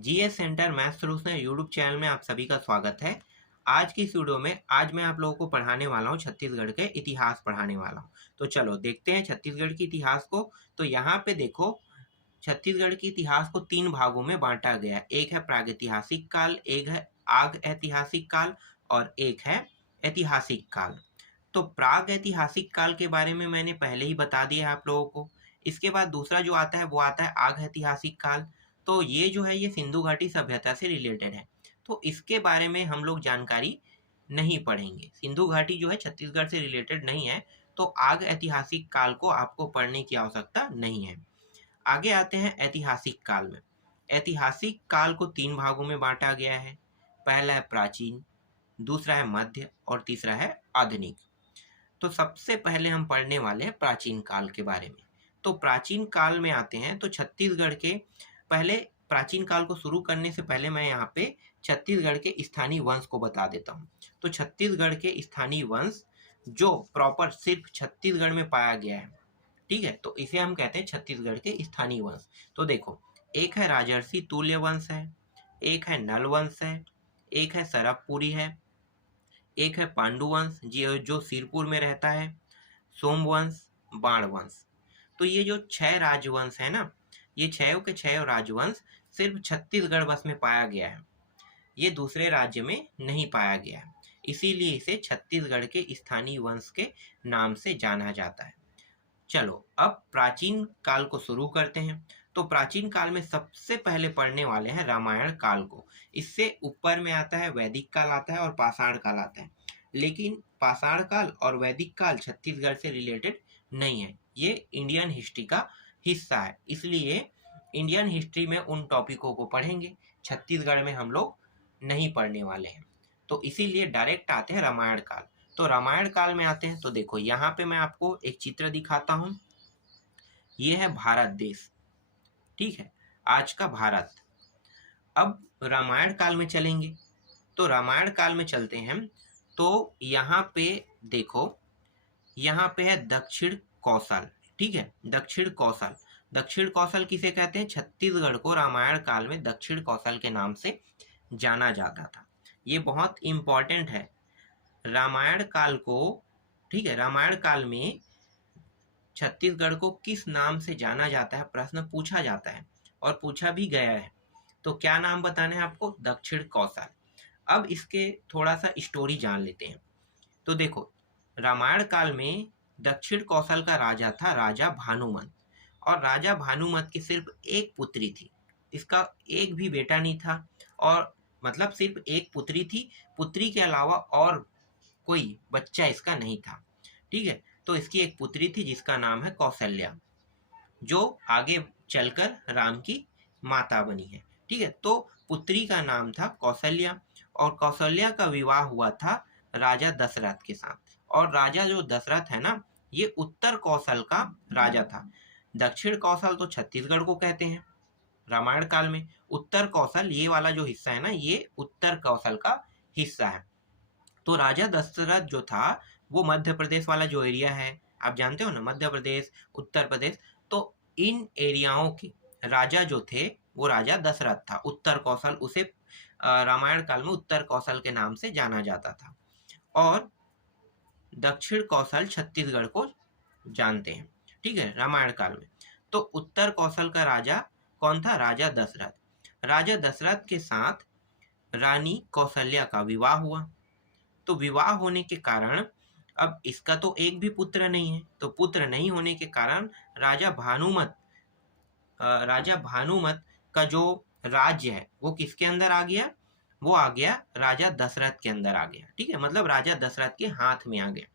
GS centre math solution YouTube channel में आप सभी का स्वागत है। आज की इस वीडियो में आज मैं आप लोगों को पढ़ाने वाला हूँ छत्तीसगढ़ के इतिहास पढ़ाने वाला हूँ। तो चलो देखते हैं छत्तीसगढ़ के इतिहास को। तो यहाँ पे देखो, छत्तीसगढ़ के इतिहास को 3 भागों में बांटा गया है। एक है प्रागैतिहासिक काल, एक है आग ऐतिहासिक काल और एक है ऐतिहासिक काल। तो प्राग ऐतिहासिक काल के बारे में मैंने पहले ही बता दिया है आप लोगों को। इसके बाद दूसरा जो आता है वो आता है आग ऐतिहासिक काल। तो ये जो है ये सिंधु घाटी सभ्यता से रिलेटेड है। तो इसके बारे में हम लोग जानकारी नहीं पढ़ेंगे। सिंधु घाटी जो है छत्तीसगढ़ से रिलेटेड नहीं है, तो आग ऐतिहासिक काल को आपको पढ़ने की आवश्यकता नहीं है। आगे आते हैं ऐतिहासिक काल में। ऐतिहासिक काल को 3 भागों में बांटा गया है। पहला है प्राचीन, दूसरा है मध्य और तीसरा है आधुनिक। तो सबसे पहले हम पढ़ने वाले हैं प्राचीन काल के बारे में। तो प्राचीन काल में आते हैं तो छत्तीसगढ़ के पहले प्राचीन काल को शुरू करने से पहले मैं यहाँ पे छत्तीसगढ़ के स्थानीय वंश को बता देता हूँ। तो छत्तीसगढ़ के स्थानीय वंश जो प्रॉपर सिर्फ छत्तीसगढ़ में पाया गया है, ठीक है, तो इसे हम कहते हैं छत्तीसगढ़ के स्थानीय वंश। तो देखो, एक है राजर्षि तुल्य वंश है, एक है नल वंश है, एक है सरभपुरी है, एक है पांडु वंश जो सिरपुर में रहता है, सोमवंश, बाण वंश। तो ये जो 6 राजवंश है ना, ये 6 के 6 राजवंश सिर्फ छत्तीसगढ़ बस में पाया गया है। ये दूसरे राज्य में नहीं पाया गया है, इसीलिए इसे छत्तीसगढ़ के स्थानीय वंश के नाम से जाना जाता है। चलो अब प्राचीन काल को शुरू करते हैं। तो प्राचीन काल में सबसे पहले पढ़ने वाले हैं रामायण काल को। इससे ऊपर में आता है वैदिक काल आता है और पाषाण काल आता है। लेकिन पाषाण काल और वैदिक काल छत्तीसगढ़ से रिलेटेड नहीं है, ये इंडियन हिस्ट्री का हिस्सा है। इसलिए इंडियन हिस्ट्री में उन टॉपिकों को पढ़ेंगे, छत्तीसगढ़ में हम लोग नहीं पढ़ने वाले हैं। तो इसीलिए डायरेक्ट आते हैं रामायण काल। तो रामायण काल में आते हैं तो देखो, यहाँ पे मैं आपको एक चित्र दिखाता हूँ। ये है भारत देश, ठीक है, आज का भारत। अब रामायण काल में चलेंगे। तो रामायण काल में चलते हैं तो यहाँ पे देखो, यहाँ पे है दक्षिण कौशल, ठीक है, दक्षिण कौशल। दक्षिण कौशल किसे कहते हैं? छत्तीसगढ़ को रामायण काल में दक्षिण कौशल के नाम से जाना जाता था। ये बहुत इंपॉर्टेंट है। रामायण काल को, ठीक है, रामायण काल में छत्तीसगढ़ को किस नाम से जाना जाता है प्रश्न पूछा जाता है और पूछा भी गया है। तो क्या नाम बताना है आपको? दक्षिण कौशल। अब इसके थोड़ा सा स्टोरी जान लेते हैं। तो देखो, रामायण काल में दक्षिण कौशल का राजा था राजा भानुमत, और राजा भानुमत की सिर्फ एक पुत्री थी। इसका एक भी बेटा नहीं था, और मतलब सिर्फ एक पुत्री थी। पुत्री के अलावा और कोई बच्चा इसका नहीं था, ठीक है। तो इसकी एक पुत्री थी जिसका नाम है कौशल्या, जो आगे चलकर राम की माता बनी है, ठीक है। तो पुत्री का नाम था कौशल्या, और कौशल्या का विवाह हुआ था राजा दशरथ के साथ। और राजा जो दशरथ है ना, ये उत्तर कौशल का राजा था। दक्षिण कौशल तो छत्तीसगढ़ को कहते हैं रामायण काल में। उत्तर कौशल, ये वाला जो हिस्सा है ना, ये उत्तर कौशल का हिस्सा है। तो राजा दशरथ जो था वो मध्य प्रदेश वाला जो एरिया है, आप जानते हो ना, मध्य प्रदेश, उत्तर प्रदेश, तो इन एरियाओं के राजा जो थे वो राजा दशरथ था। उत्तर कौशल, उसे रामायण काल में उत्तर कौशल के नाम से जाना जाता था। और दक्षिण कौशल छत्तीसगढ़ को जानते हैं, ठीक है, रामायण काल में। तो उत्तर कौशल का राजा कौन था? राजा दशरथ। राजा दशरथ के साथ रानी कौशल्या का विवाह हुआ। तो विवाह होने के कारण अब इसका तो एक भी पुत्र नहीं है, तो पुत्र नहीं होने के कारण राजा भानुमत का जो राज्य है वो किसके अंदर आ गया? वो आ गया राजा दशरथ के अंदर आ गया, ठीक है, मतलब राजा दशरथ के हाथ में आ गया।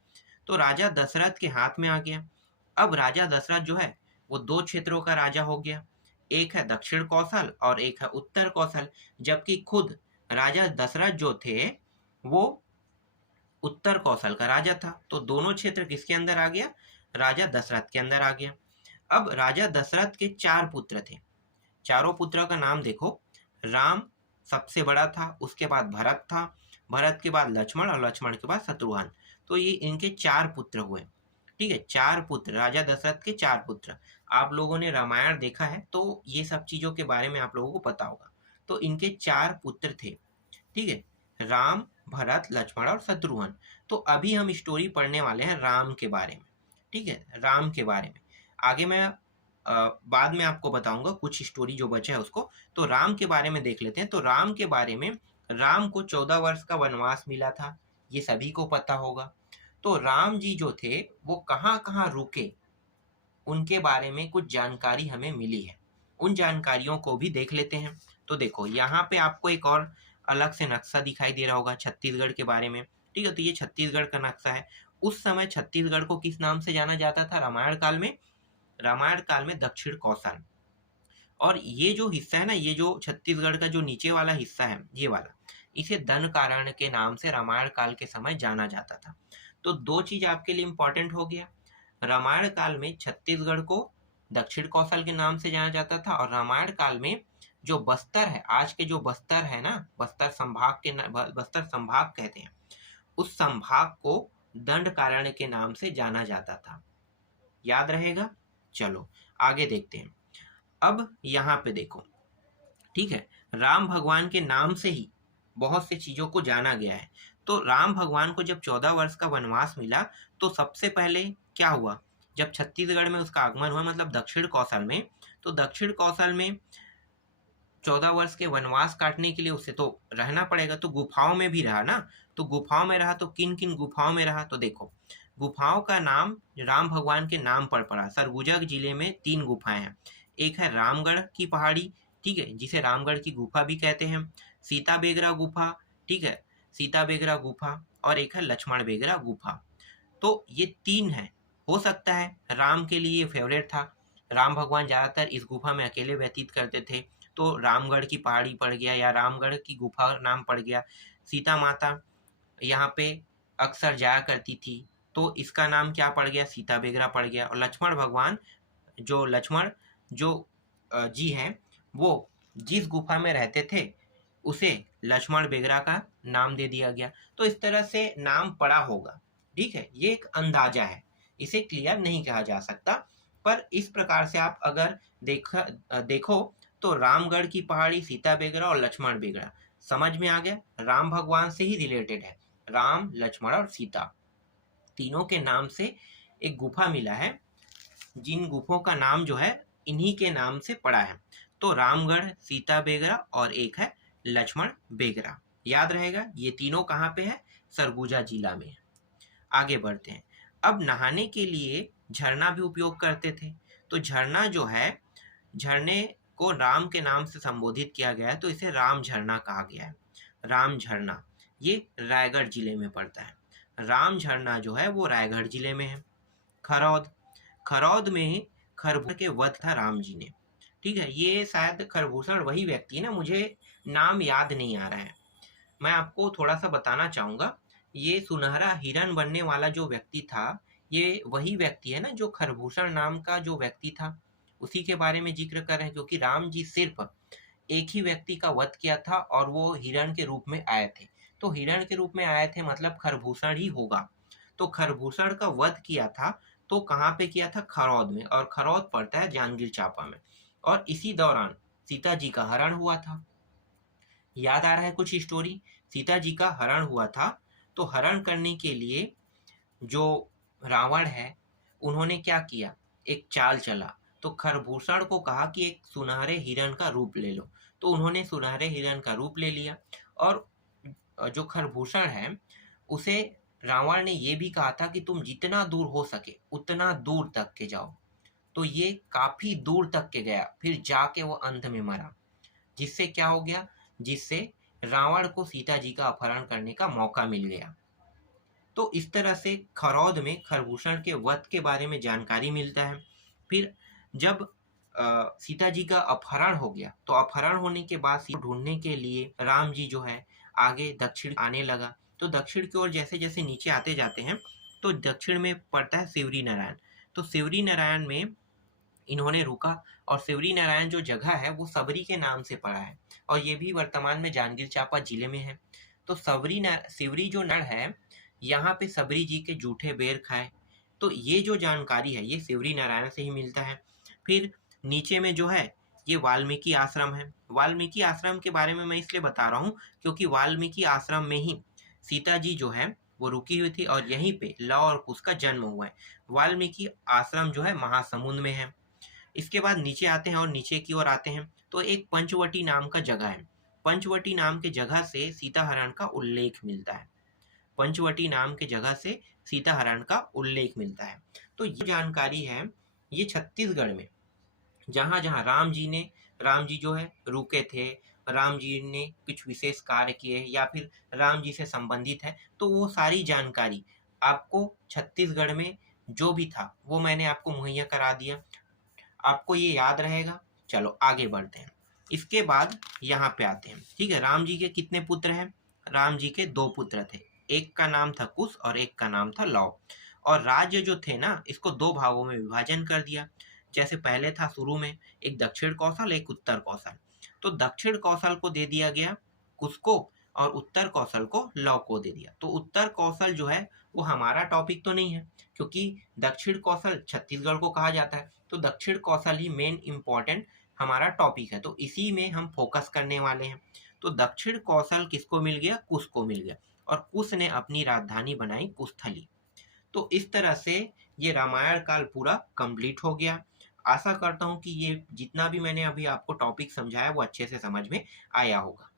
तो राजा दशरथ के हाथ में आ गया। अब राजा दशरथ जो है वो 2 क्षेत्रों का राजा हो गया। एक है दक्षिण कौशल और एक है उत्तर कौशल। जबकि खुद राजा दशरथ जो थे वो उत्तर कौशल का राजा था। तो दोनों क्षेत्र किसके अंदर आ गया? राजा दशरथ के अंदर आ गया। अब राजा दशरथ के 4 पुत्र थे। चारों पुत्रों का नाम देखो, राम सबसे बड़ा था, उसके बाद भरत था, भरत के बाद लक्ष्मण और लक्ष्मण के बाद शत्रुघ्न। तो ये इनके 4 पुत्र हुए, ठीक है, 4 पुत्र, राजा दशरथ के 4 पुत्र। आप लोगों ने रामायण देखा है तो ये सब चीजों के बारे में आप लोगों को पता होगा। तो इनके 4 पुत्र थे, ठीक है, राम, भरत, लक्ष्मण और शत्रुघ्न। तो अभी हम स्टोरी पढ़ने वाले हैं राम के बारे में, ठीक है, राम के बारे में। आगे मैं बाद में आपको बताऊंगा कुछ स्टोरी जो बचा है उसको। तो राम के बारे में देख लेते हैं। तो राम के बारे में, राम को 14 वर्ष का वनवास मिला था, ये सभी को पता होगा। तो राम जी जो थे वो कहाँ कहाँ रुके, उनके बारे में कुछ जानकारी हमें मिली है, उन जानकारियों को भी देख लेते हैं। तो देखो यहाँ पे आपको एक और अलग से नक्शा दिखाई दे रहा होगा छत्तीसगढ़ के बारे में, ठीक है। तो ये छत्तीसगढ़ का नक्शा है। उस समय छत्तीसगढ़ को किस नाम से जाना जाता था रामायण काल में? रामायण काल में दक्षिण कौशल। और ये जो हिस्सा है ना, ये जो छत्तीसगढ़ का जो नीचे वाला हिस्सा है, ये वाला, इसे दंडकारण्य के नाम से रामायण काल के समय जाना जाता था। तो दो चीज आपके लिए इंपॉर्टेंट हो गया, रामायण काल में छत्तीसगढ़ को दक्षिण कौशल के नाम से जाना जाता था, और रामायण काल में जो बस्तर है, आज के जो बस्तर है ना, बस्तर संभाग के बस्तर संभाग कहते हैं, उस संभाग को दंडकारण्य के नाम से जाना जाता था। याद रहेगा? चलो आगे देखते हैं। अब यहाँ पे देखो, ठीक है, राम भगवान के नाम से ही बहुत सी चीजों को जाना गया है। तो राम भगवान को जब 14 वर्ष का वनवास मिला, तो सबसे पहले क्या हुआ, जब छत्तीसगढ़ में उसका आगमन हुआ, मतलब दक्षिण कौशल में, तो दक्षिण कौशल में 14 वर्ष के वनवास काटने के लिए उसे तो रहना पड़ेगा, तो गुफाओं में भी रहा ना। तो गुफाओं में रहा, तो किन किन गुफाओं में रहा? तो देखो, गुफाओं का नाम राम भगवान के नाम पर पड़ा। सरगुजा जिले में 3 गुफाएं हैं। एक है रामगढ़ की पहाड़ी, ठीक है, जिसे रामगढ़ की गुफा भी कहते हैं, सीता बेगरा गुफा, ठीक है, सीता बेगरा गुफा, और एक है लक्ष्मण बेगरा गुफा। तो ये 3 है। हो सकता है राम के लिए फेवरेट था, राम भगवान ज्यादातर इस गुफा में अकेले व्यतीत करते थे, तो रामगढ़ की पहाड़ी पड़ गया या रामगढ़ की गुफा नाम पड़ गया। सीता माता यहाँ पे अक्सर जाया करती थी, तो इसका नाम क्या पड़ गया? सीता बेगरा पड़ गया। और लक्ष्मण भगवान, जो लक्ष्मण जो जी हैं, वो जिस गुफा में रहते थे उसे लक्ष्मण बेगरा का नाम दे दिया गया। तो इस तरह से नाम पड़ा होगा, ठीक है, ये एक अंदाजा है, इसे क्लियर नहीं कहा जा सकता। पर इस प्रकार से आप अगर देखो तो रामगढ़ की पहाड़ी, सीता बेगरा और लक्ष्मण बेगरा समझ में आ गया, राम भगवान से ही रिलेटेड है। राम, लक्ष्मण और सीता तीनों के नाम से एक गुफा मिला है, जिन गुफों का नाम जो है इन्हीं के नाम से पड़ा है। तो रामगढ़, सीता बेगरा और एक है लक्ष्मण बेगरा। याद रहेगा, ये तीनों कहाँ पे है? सरगुजा जिला में। आगे बढ़ते हैं। अब नहाने के लिए झरना भी उपयोग करते थे। तो झरना जो है, झरने को राम के नाम से संबोधित किया गया है, तो इसे राम झरना कहा गया है। राम झरना ये रायगढ़ जिले में पड़ता है। राम झरना जो है वो रायगढ़ जिले में है। खरौद, खरौद में खरभूषण के वध था राम जी ने, ठीक है। ये शायद खरभूषण वही व्यक्ति है ना, मुझे नाम याद नहीं आ रहा है। मैं आपको थोड़ा सा बताना चाहूंगा, ये सुनहरा हिरण बनने वाला जो व्यक्ति था, ये वही व्यक्ति है ना जो खरभूषण नाम का जो व्यक्ति था, उसी के बारे में जिक्र कर रहे हैं। क्योंकि राम जी सिर्फ एक ही व्यक्ति का वध किया था और वो हिरण के रूप में आए थे। तो हिरण के रूप में आए थे मतलब खरभूषण ही होगा। तो खरभूषण का वध किया था, तो कहाँ पे किया था? खरौद में। और खरौद पड़ता है जांजगीर चांपा में। और इसी दौरान सीता जी का हरण हुआ था। याद आ रहा है कुछ स्टोरी? सीता जी का हरण हुआ था। तो हरण करने के लिए जो रावण है, उन्होंने क्या किया? एक चाल चला। तो खरभूषण को कहा कि एक सुनहरे हिरण का रूप ले लो। तो उन्होंने सुनहरे हिरण का रूप ले लिया। और जो खरभूषण है, उसे रावण ने ये भी कहा था कि तुम जितना दूर हो सके उतना दूर तक के जाओ। तो ये काफी दूर तक के गया, फिर जाके वो अंत में मरा। जिससे क्या हो गया? जिससे रावण को सीता जी का अपहरण करने का मौका मिल गया। तो इस तरह से खरौद में खरभूषण के वध के बारे में जानकारी मिलता है। फिर जब सीता जी का अपहरण हो गया, तो अपहरण होने के बाद सीता ढूंढने के लिए राम जी जो है आगे दक्षिण आने लगा। तो दक्षिण की ओर जैसे जैसे नीचे आते जाते हैं, तो दक्षिण में पड़ता है सिवरी नारायण। तो सिवरी नारायण में इन्होंने रुका, और सिवरी नारायण जो जगह है वो सबरी के नाम से पड़ा है, और ये भी वर्तमान में जांजगीर चांपा जिले में है। तो सिवरी जो नर है, यहाँ पे सबरी जी के जूठे बेर खाए। तो ये जो जानकारी है ये सिवरी नारायण से ही मिलता है। फिर नीचे में जो है ये वाल्मीकि आश्रम है। वाल्मीकि आश्रम के बारे में मैं इसलिए बता रहा हूँ क्योंकि वाल्मीकि आश्रम में ही सीता जी जो है वो रुकी हुई थी और यहीं पे लव और कुश का जन्म हुआ है। वाल्मीकि आश्रम जो है महासमुंद में है। इसके बाद नीचे आते हैं और नीचे की ओर आते हैं तो एक पंचवटी नाम का जगह है। पंचवटी नाम के जगह से सीताहरण का उल्लेख मिलता है। पंचवटी नाम के जगह से सीताहरण का उल्लेख मिलता है। तो ये जानकारी है, ये छत्तीसगढ़ में जहाँ जहाँ राम जी जो है रुके थे, राम जी ने कुछ विशेष कार्य किए या फिर राम जी से संबंधित है, तो वो सारी जानकारी आपको छत्तीसगढ़ में जो भी था वो मैंने आपको मुहैया करा दिया। आपको ये याद रहेगा। चलो आगे बढ़ते हैं। इसके बाद यहाँ पे आते हैं। ठीक है, राम जी के कितने पुत्र हैं? राम जी के 2 पुत्र थे। एक का नाम था कुश और एक का नाम था लव। और राज्य जो थे ना, इसको 2 भागों में विभाजन कर दिया। जैसे पहले था शुरू में एक दक्षिण कौशल एक उत्तर कौशल। तो दक्षिण कौशल को दे दिया गया कुश को और उत्तर कौशल को लव को दे दिया। तो उत्तर कौशल जो है वो हमारा टॉपिक तो नहीं है क्योंकि दक्षिण कौशल छत्तीसगढ़ को कहा जाता है। तो दक्षिण कौशल ही मेन इम्पॉर्टेंट हमारा टॉपिक है, तो इसी में हम फोकस करने वाले हैं। तो दक्षिण कौशल किसको मिल गया? कुश को मिल गया और कुश ने अपनी राजधानी बनाई कुशस्थली। तो इस तरह से ये रामायण काल पूरा कंप्लीट हो गया। आशा करता हूँ कि ये जितना भी मैंने अभी आपको टॉपिक समझाया वो अच्छे से समझ में आया होगा।